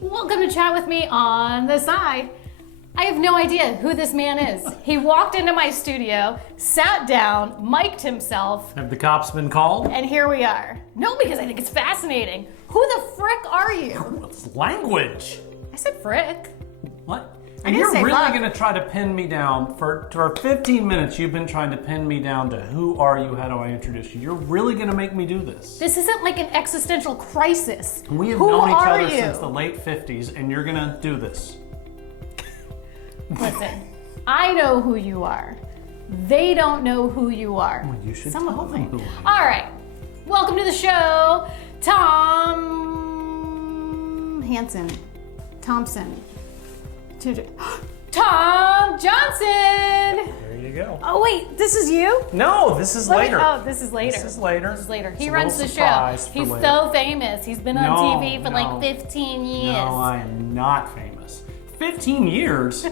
Welcome to Chat With Me on the Side. I have no idea who this man is. He walked into my studio, sat down, mic'd himself. Have the cops been called? And here we are. No, because I think it's fascinating. Who the frick are you? It's language. I said frick. What? I And didn't you're say really fuck. going to try to pin me down for 15 minutes. You've been trying to pin me down to who are you? How do I introduce you? You're really going to make me do this. This isn't like an existential crisis. We have Who known each are other you? since the late 50s, and you're going to do this. Listen, I know who you are. They don't know who you are. Well, you should Some tell of them them. who I am. All right. Welcome to the show, Tom Thompson. Tom Johnson. There you go. Oh wait, this is you? No, this is Let me- later. oh, this is later. This is later. This is later. It's He a runs little the show. surprise for He's later. so famous. He's been on No, TV for no. like 15 years. No, I am not famous. 15 years?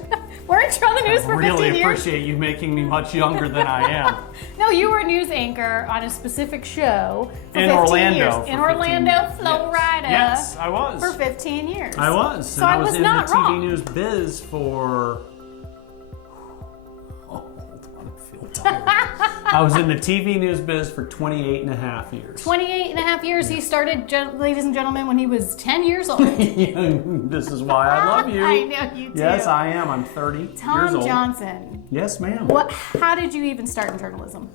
Weren't you on the news for 15 Really years? appreciate you making me much younger than I am. No, you were a news anchor on a specific show for In 15 Orlando years. for In 15 Orlando, years. Florida. Yes, I was. For 15 years. I was. So And I I was was in not the TV wrong. news biz for... Oh, hold on, I feel tired. I was in the TV news biz for 28 and a half years. 28 and a half years. He started, ladies and gentlemen, when he was 10 years old. This is why I love you. I know you do. Yes, I am. I'm 30 years Tom old. Johnson. Yes, ma'am. How did you even start in journalism?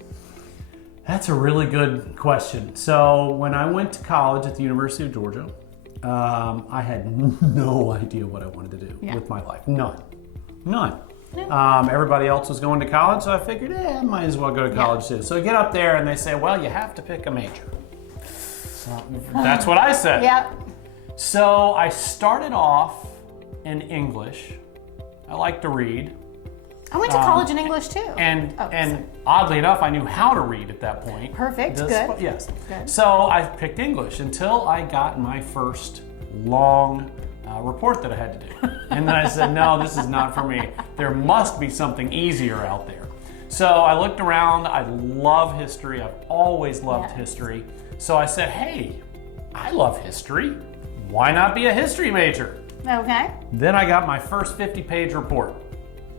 That's a really good question. So when I went to college at the University of Georgia, I had no idea what I wanted to do with my life. None. No. Everybody else was going to college, so I figured, I might as well go to college too. So I get up there and they say, well, you have to pick a major. So that's what I said. Yeah. So I started off in English. I like to read. I went to college in English too. And Oh, sorry. oddly enough, I knew how to read at that point. Perfect, good. Yes. Good. So I picked English until I got my first long report that I had to do. And then I said, no, this is not for me. There must be something easier out there. So I looked around. I love history. I've always loved history. So I said, hey, I love history. Why not be a history major? Okay. Then I got my first 50-page report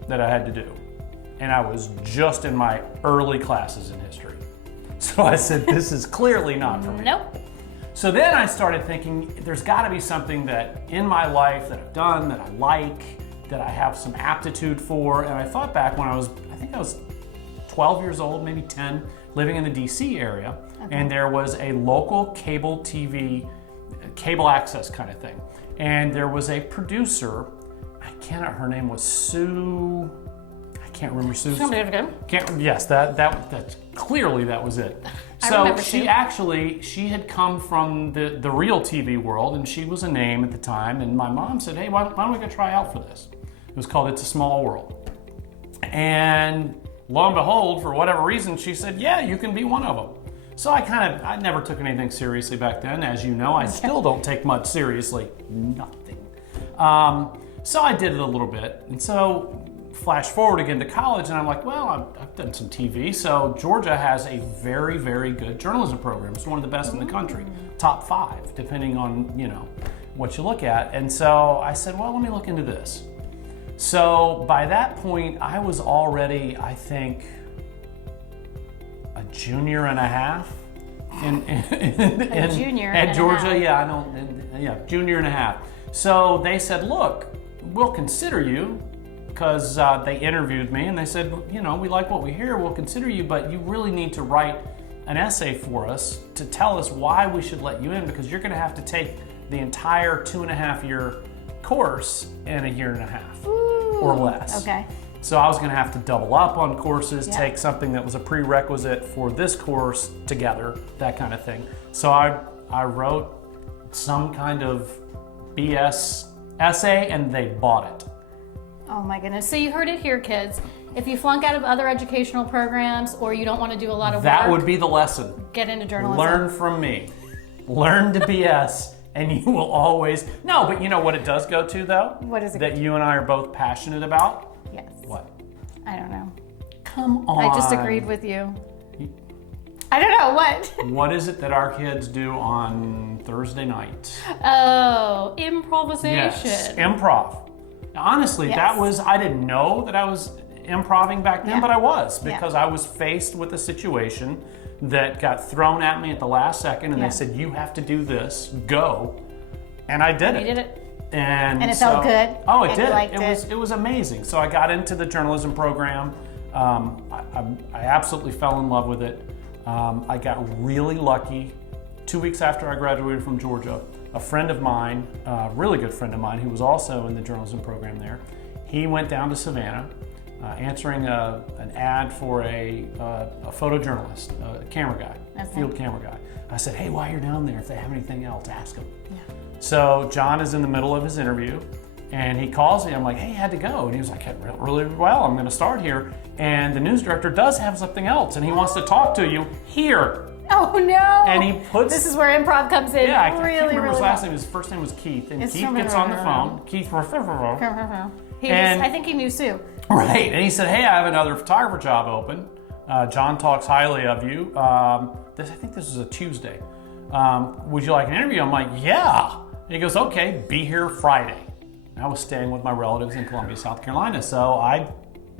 that I had to do. And I was just in my early classes in history. So I said, this is clearly not for me. Nope. So then I started thinking, there's gotta be something that in my life that I've done, that I like, that I have some aptitude for. And I thought back when I think I was 12 years old, maybe 10, living in the DC area. And there was a local cable TV, cable access kind of thing. And there was a producer, her name was Sue, I can't remember Sue's. Yes, that's clearly that was it. So she had come from the real TV world, and she was a name at the time. And my mom said, hey, why don't we go try out for this? It was called It's a Small World. And lo and behold, for whatever reason, she said, yeah, you can be one of them. So I never took anything seriously back then. As you know, I still don't take much seriously. Nothing. So I did it a little bit. And so flash forward again to college, and I'm like, well, I've done some TV. So Georgia has a very, very good journalism program. It's one of the best in the country. Top 5, depending on, what you look at. And so I said, well, let me look into this. So by that point, I was already, I think, a junior and a half at Georgia. Yeah, I know. Junior and a half. So they said, look, we'll consider you, because they interviewed me and they said, we like what we hear, we'll consider you, but you really need to write an essay for us to tell us why we should let you in, because you're going to have to take the entire 2.5-year course in a year and a half or less. Okay. So I was going to have to double up on courses, take something that was a prerequisite for this course together, that kind of thing. So I wrote some kind of BS essay and they bought it. Oh my goodness. So you heard it here, kids. If you flunk out of other educational programs or you don't want to do a lot of work, that would be the lesson. Get into journalism. Learn from me. Learn to BS and you will always... No, but you know what it does go to though? What is it? That you and I are both passionate about? Yes. What? I don't know. Come on. I just agreed with you. I don't know, what? What is it that our kids do on Thursday night? Oh, improvisation. Yes, improv. Now, honestly, Yes. I didn't know that I was improving back then, Yeah. but I was, because Yeah. I was faced with a situation that got thrown at me at the last second, and Yeah. they said, you have to do this, go. And I did You it. did it. And it felt good, Oh, it and you did. liked It was amazing. So I got into the journalism program. I absolutely fell in love with it. I got really lucky. 2 weeks after I graduated from Georgia, a friend of mine, a really good friend of mine, who was also in the journalism program there, he went down to Savannah, answering an ad for a photojournalist, a camera guy, Okay. field camera guy. I said, hey, while you're down there, if they have anything else, ask them. Yeah. So John is in the middle of his interview, and he calls me. I'm like, hey, I had to go. And he was like, really well, I'm going to start here. And the news director does have something else, and he wants to talk to you here. Oh no! And he puts... This is where improv comes in. Yeah, I can't really, remember his really last well. name. His first name was Keith. And It's Keith from- gets on the phone. Keith... I think he knew Sue. Right. And he said, hey, I have another photographer job open. John talks highly of you. I think this is a Tuesday. Would you like an interview? I'm like, yeah. And he goes, okay, be here Friday. I was staying with my relatives in Columbia, South Carolina. So I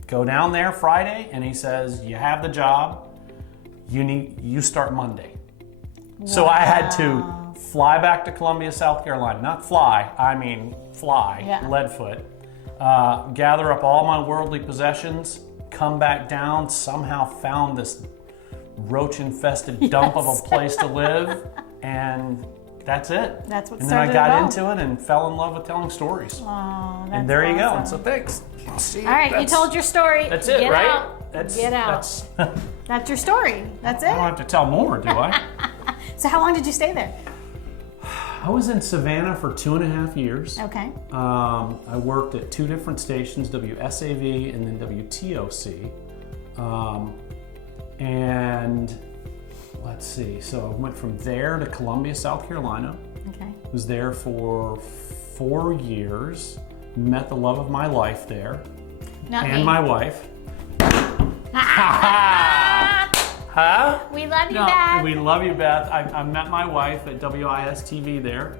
go down there Friday, and he says, you have the job. You start Monday. Wow. So I had to fly back to Columbia, South Carolina. Not fly, I mean fly, Leadfoot. Gather up all my worldly possessions, come back down, somehow found this roach-infested dump of a place to live, and that's it. That's what and then started I got it all. into it and fell in love with telling stories. Oh, that's and there you go. awesome. And so thanks. All right, you told your story. That's it, Get right? Out. Get out. That's your story. That's I don't it. have to tell more, do I? So how long did you stay there? I was in Savannah for 2.5 years. Okay. I worked at 2 different stations, WSAV and then WTOC. And let's see, so I went from there to Columbia, South Carolina. Okay. Was there for 4 years. Met the love of my life there. Not and me. my wife. Huh? We love you, No, Beth. we love you, Beth. I met my wife at WIS-TV there.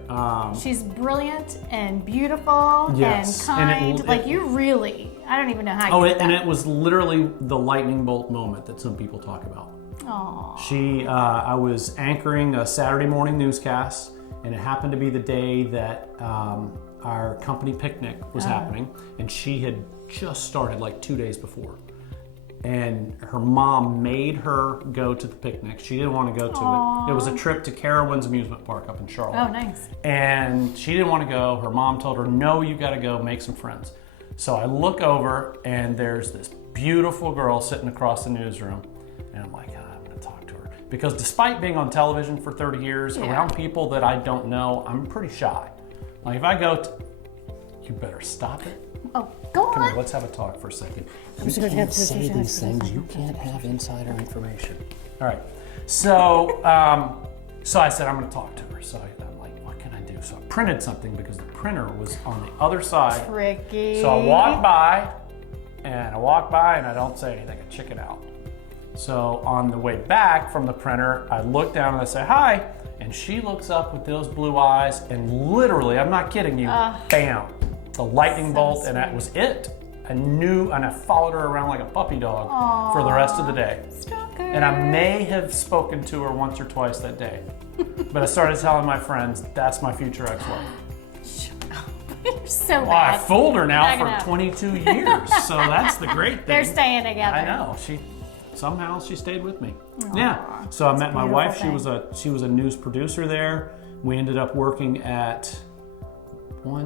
She's brilliant and beautiful Yes, and and kind. Like you really, I don't even know how you did and that. it was literally the lightning bolt moment that some people talk about. Aw. I was anchoring a Saturday morning newscast, and it happened to be the day that our company picnic was happening, and she had just started like 2 days before. And her mom made her go to the picnic. She didn't want to go to it. It was a trip to Carowinds Amusement Park up in Charlotte. Oh, nice. And she didn't want to go. Her mom told her, no, you got to go make some friends. So I look over, and there's this beautiful girl sitting across the newsroom. And I'm like, I'm going to talk to her. Because despite being on television for 30 years, around people that I don't know, I'm pretty shy. Like if I go, you better stop it. Oh, go Come on. here, let's have a talk for a second. You can't say these things. You can't have insider information. All right. So, so I said, I'm going to talk to her. So I'm like, what can I do? So I printed something because the printer was on the other side. Tricky. So I walk by, and I don't say anything. I check it out. So on the way back from the printer, I look down and I say, hi. And she looks up with those blue eyes, and literally, I'm not kidding you, bam. The lightning bolt, and that was it. I knew, and I followed her around like a puppy dog for the rest of the day. Stalker. And I may have spoken to her once or twice that day. But I started telling my friends, that's my future ex-wife. You're so Well, I bad. fooled her now Back it for up. 22 years, so that's the great thing. They're staying together. I know. Somehow she stayed with me. Yeah. So I met my wife. She was a news producer there. We ended up working at 4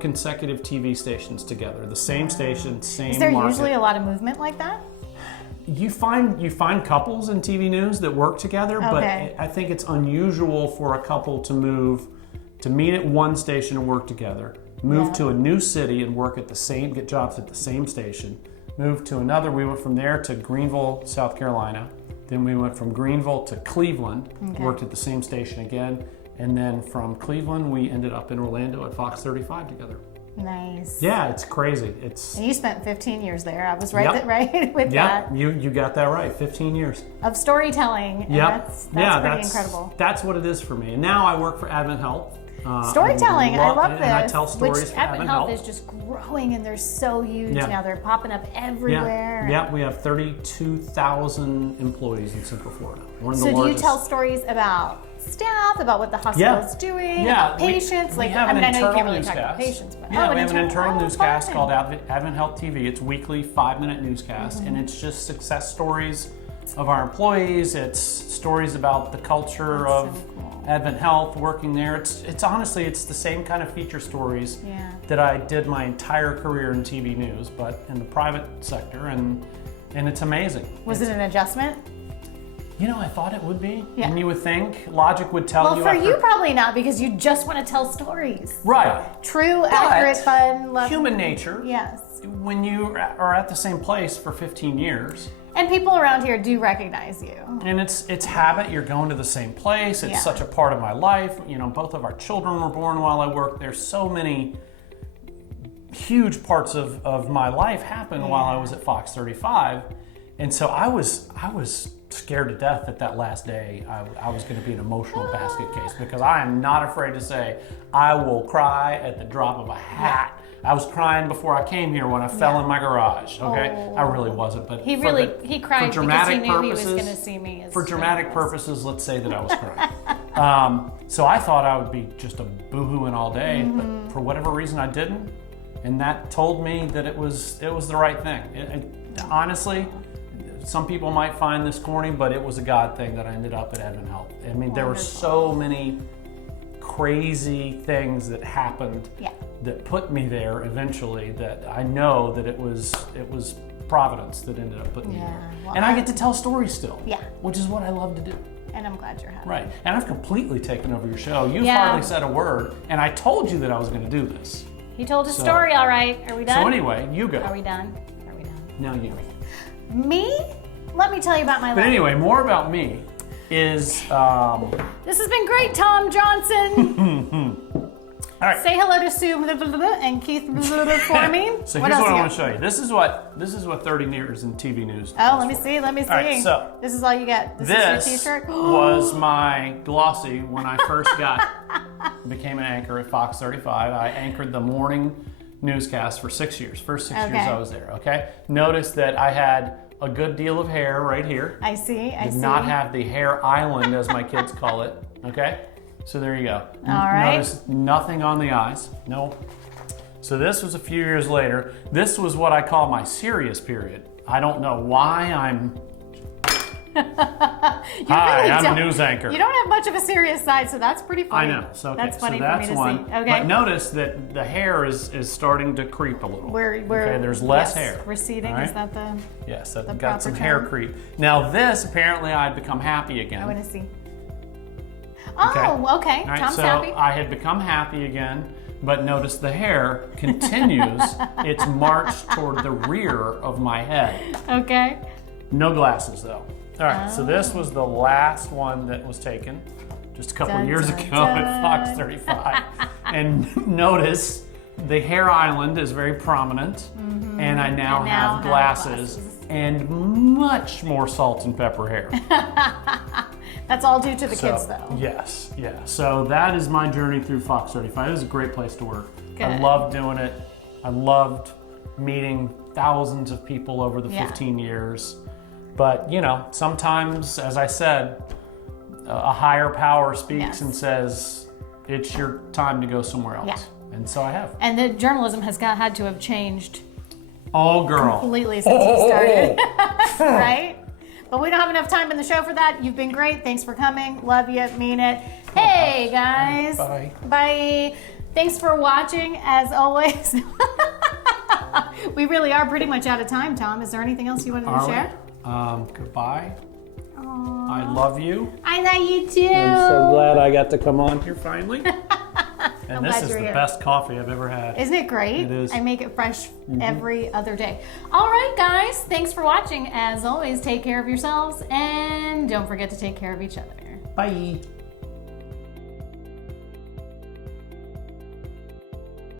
consecutive TV stations together. The same station, same Is there market. usually a lot of movement like that? You find couples in TV news that work together, Okay. but I think it's unusual for a couple to meet at one station and work together, move to a new city and get jobs at the same station, move to another. We went from there to Greenville, South Carolina. Then we went from Greenville to Cleveland, worked at the same station again. And then from Cleveland, we ended up in Orlando at Fox 35 together. Nice. Yeah, it's crazy. And you spent 15 years there. I was right, Yep. right with that. You got that right. 15 years. Of storytelling. And that's pretty incredible. That's what it is for me. And now I work for Advent Health. Storytelling, I love this. And I tell stories which for Advent Health is just growing, and they're so huge now. They're popping up everywhere. Yeah, we have 32,000 employees in Central Florida. One of the So do you largest. tell stories about staff, about what the hospital's doing, about patients? We have an I know you internal can't really talk newscast. about patients, but we have an internal newscast called Advent Health TV. It's weekly 5-minute newscast, and it's just success stories of our employees. It's stories about the culture of Advent Health, working there. It's honestly, it's the same kind of feature stories that I did my entire career in TV news, but in the private sector, and it's amazing. Was it an adjustment? You know, I thought it would be. Yeah. And you would think, logic would tell you. Well, for you probably not, because you just want to tell stories. Right. True, accurate, fun, love. Human nature. Yes. When you are at the same place for 15 years. And people around here do recognize you. And it's habit. You're going to the same place. It's such a part of my life. You know, both of our children were born while I worked. There's so many huge parts of my life happened while I was at Fox 35. And so I was scared to death that last day I was going to be an emotional basket case, because I am not afraid to say I will cry at the drop of a hat. I was crying before I came here when I fell in my garage. Okay, I really wasn't, but he cried because he knew he was going to see me. For dramatic purposes, let's say that I was crying. So I thought I would be just a boohooing all day, but for whatever reason I didn't, and that told me that it was the right thing. Honestly. Some people might find this corny, but it was a God thing that I ended up at Advent Health. I mean, there were so many crazy things that happened that put me there eventually, that I know that it was Providence that ended up putting me there. Well, and I get to tell stories still, which is what I love to do. And I'm glad you're happy. Right. And I've completely taken over your show. You've hardly said a word, and I told you that I was going to do this. He told his story, all right. Are we done? So anyway, you go. Are we done? Now you. Me? Let me tell you about my life. But anyway, more about me is... This has been great, Tom Johnson. All right. Say hello to Sue and Keith for me. So here's what I want to show you. This is what 30 years in TV news. Oh, let me see. All right, so this is all you get. This is your t-shirt. Was my glossy when I first became an anchor at Fox 35. I anchored the morning newscast for 6 years. First 6 years I was there. Okay. Notice that I had a good deal of hair right here. I see. Did not have the hair island, as my kids call it. Okay. So there you go. All right. Notice nothing on the eyes. No. So this was a few years later. This was what I call my serious period. I don't know why I'm... Hi, I'm a news anchor. You don't have much of a serious side, so that's pretty funny. I know. So, that's funny for me to see. Okay. But notice that the hair is starting to creep a little. Okay, there's less hair. Receding, right? Is that the... Yes, I've got some hair creep. Now this, apparently I'd become happy again. I want to see. Oh, okay. All right, Tom's so happy. I had become happy again, but notice the hair continues its march toward the rear of my head. Okay. No glasses though. All right, so this was the last one that was taken just a couple years ago at Fox 35. And notice the hair island is very prominent, and I now have glasses and much more salt and pepper hair. That's all due to the kids, though. Yes, yeah. So that is my journey through Fox 35. It was a great place to work. Good. I loved doing it. I loved meeting thousands of people over the 15 years. But, you know, sometimes, as I said, a higher power speaks and says, it's your time to go somewhere else. Yeah. And so I have. And the journalism has had to have changed completely since you started. Right? But we don't have enough time in the show for that. You've been great. Thanks for coming. Love you. Mean it. Hey, guys. Bye. Bye. Thanks for watching, as always. We really are pretty much out of time, Tom. Is there anything else you wanted to share? Goodbye. Aww. I love you. I love you too. I'm so glad I got to come on here finally. And this is the here. best coffee I've ever had. Isn't it great? It is. I make it fresh every other day. All right, guys. Thanks for watching. As always, take care of yourselves and don't forget to take care of each other. Bye.